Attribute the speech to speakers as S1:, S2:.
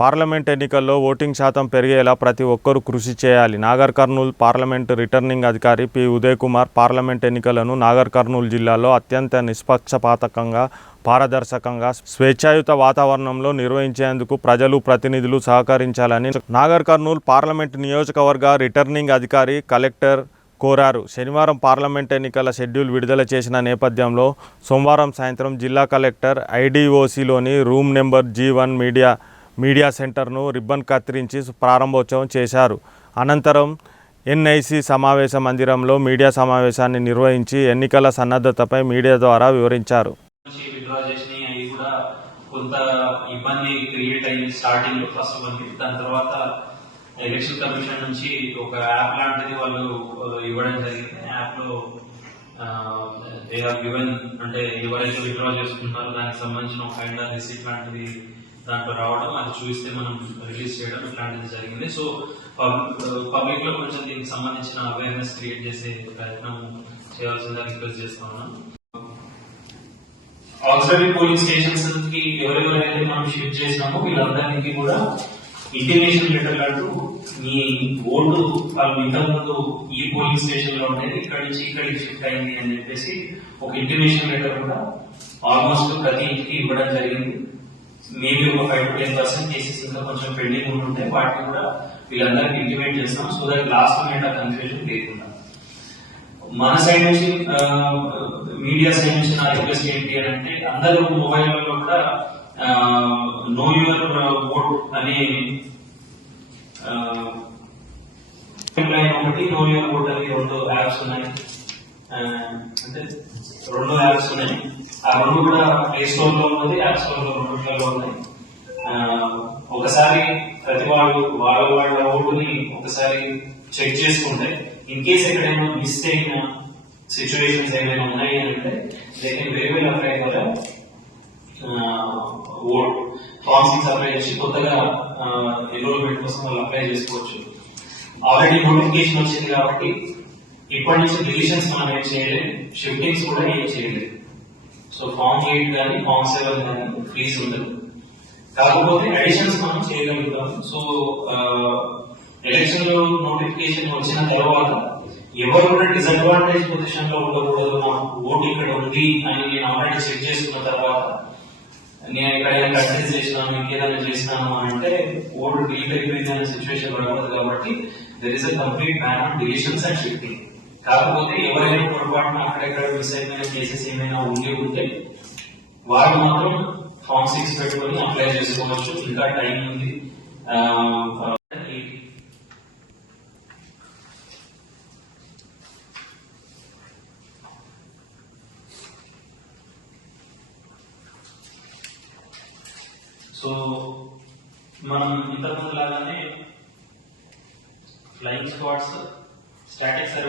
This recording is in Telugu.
S1: పార్లమెంట్ ఎన్నికల్లో ఓటింగ్ శాతం పెరిగేలా ప్రతి ఒక్కరూ కృషి చేయాలి. నాగర్ కర్నూలు పార్లమెంట్ రిటర్నింగ్ అధికారి పి. ఉదయ్ కుమార్ పార్లమెంట్ ఎన్నికలను నాగర్ కర్నూలు జిల్లాలో అత్యంత నిష్పక్షపాతకంగా పారదర్శకంగా స్వేచ్ఛాయుత వాతావరణంలో నిర్వహించేందుకు ప్రజలు ప్రతినిధులు సహకరించాలని నాగర్ కర్నూలు పార్లమెంట్ నియోజకవర్గ రిటర్నింగ్ అధికారి కలెక్టర్ కోరారు. శనివారం పార్లమెంట్ ఎన్నికల షెడ్యూల్ విడుదల చేసిన నేపథ్యంలో సోమవారం సాయంత్రం జిల్లా collector ఐడిఓసిలోని room number G one media media సెంటర్ను రిబ్బన్ కత్తిరించి ప్రారంభోత్సవం చేశారు. అనంతరం ఎన్ఐసి సమావేశ మందిరంలో మీడియా సమావేశాన్ని నిర్వహించి ఎన్నికల సన్నద్ధతపై మీడియా ద్వారా వివరించారు.
S2: కొంత ఇబ్బంది క్రియేట్ అయింది స్టార్టింగ్లో ఫస్ట్ వన్ దాని తర్వాత ఎలక్షన్ కమిషన్ నుంచి ఒక యాప్ లాంటిది వాళ్ళు ఇవ్వడం జరిగింది. యాప్లో దే గివెన్ అంటే ఎవరైతే విత్డ్రా చేసుకుంటారో దానికి సంబంధించిన ఒక కైండ్ రిసీట్ లాంటిది దాంట్లో రావడం అది చూస్తే మనం రిలీజ్ చేయడం ఇట్లాంటిది జరిగింది. సో పబ్లిక్లో కొంచెం దీనికి సంబంధించిన అవేర్నెస్ క్రియేట్ చేసే ప్రయత్నం చేయాల్సిందిగా రిక్వెస్ట్ చేస్తా ఉన్నాం. ఆక్సిలరీ పోలింగ్ స్టేషన్స్కి ఎవరెవరైతే మనం షిఫ్ట్ చేసినామో వీళ్ళందరికీ కూడా ఇంటిమేషన్ లెటర్ అంటూ మీ ఓటు వాళ్ళు ఇంతకుముందు ఈ పోలింగ్ స్టేషన్లో ఉండేది ఇక్కడ నుంచి ఇక్కడికి షిఫ్ట్ అయింది అని చెప్పేసి ఒక ఇంటిమేషన్ లెటర్ కూడా ఆల్మోస్ట్ ప్రతి ఇంటికి ఇవ్వడం జరిగింది. మేబీ ఒక five to ten percent cases ఇంకా కొంచెం పెండింగ్ ఉంటుంటే వాటిని కూడా వీళ్ళందరికీ ఇంటిమేట్ చేస్తాం. So that last minute uh confusion లేకుండా. మన సైడ్ నుంచి మీడియా సైడ్ నుంచి నా రిక్వెస్ట్ ఏంటి అని అంటే అందరూ మొబైల్లో కూడా నో యువర్ ఓట్ అనే ఒకటి నో యువర్ ఓట్ అని రెండు యాప్స్ ఉన్నాయి. అంటే రెండు యాప్స్ ఉన్నాయి. ఆ రెండు కూడా ప్లే స్టోర్లో ఉన్నది యాప్ స్టోర్లో రెండులో ఉన్నాయి. ఒకసారి ప్రతి వాళ్ళు వాళ్ళ వాళ్ళ ఓటుని ఒకసారి చెక్ చేసుకుంటే ఇన్ కేస్ ఎక్కడైనా మిస్ అయిన సిచ్యువేషన్స్ ఏమైనా ఉన్నాయి అంటే they can very well apply for vote forms apply చేసి కొత్తగా ఎన్రోల్మెంట్ కోసం వాళ్ళు అప్లై చేసుకోవచ్చు. ఆల్రెడీ నోటిఫికేషన్ వచ్చింది కాబట్టి ఇప్పటి నుంచి డివిజన్స్ మనం ఏం చేయలేదు షిఫ్టింగ్స్ కూడా ఏం చేయలేదు సో ఫామ్ ఎయిట్ కానీ ఫామ్ సెవెన్ కానీ ఫ్రీజ్ ఉండదు. కాకపోతే అడిషన్స్ మనం చేయగలుగుతాం. సో ఎలక్షన్లో నోటిఫికేషన్ వచ్చిన తర్వాత ఎవరు కూడా డిసడ్వాంటేజ్ పొజిషన్లో ఉండకూడదు. నా ఓటు ఇక్కడ ఉంది అని నేను ఆల్రెడీ చెక్ చేసుకున్న తర్వాత నేను ఇక్కడ కంటెస్ట్ చేసినాను ఇంకేదైనా చేసినాను అంటే ఓటు డిలీట్ అయిపోయింది అనే సిచ్యువేషన్ రాకూడదు కాబట్టి there is a complete ban on divisions and shifting కాకపోతే ఎవరైనా పొరపాటున అక్కడెక్కడ మిస్ అయిపోయిన కేసెస్ ఏమైనా ఉండి ఉంటే వాళ్ళు మాత్రం ఫామ్ సిక్స్ పెట్టుకొని అప్లై చేసుకోవచ్చు ఇంకా టైం ఉంది ఆ, ఆ, సో మనం ఇంతకుముందు లాగానే ఫ్లయింగ్ స్క్వాడ్స్ స్టాటిక్ సర్వే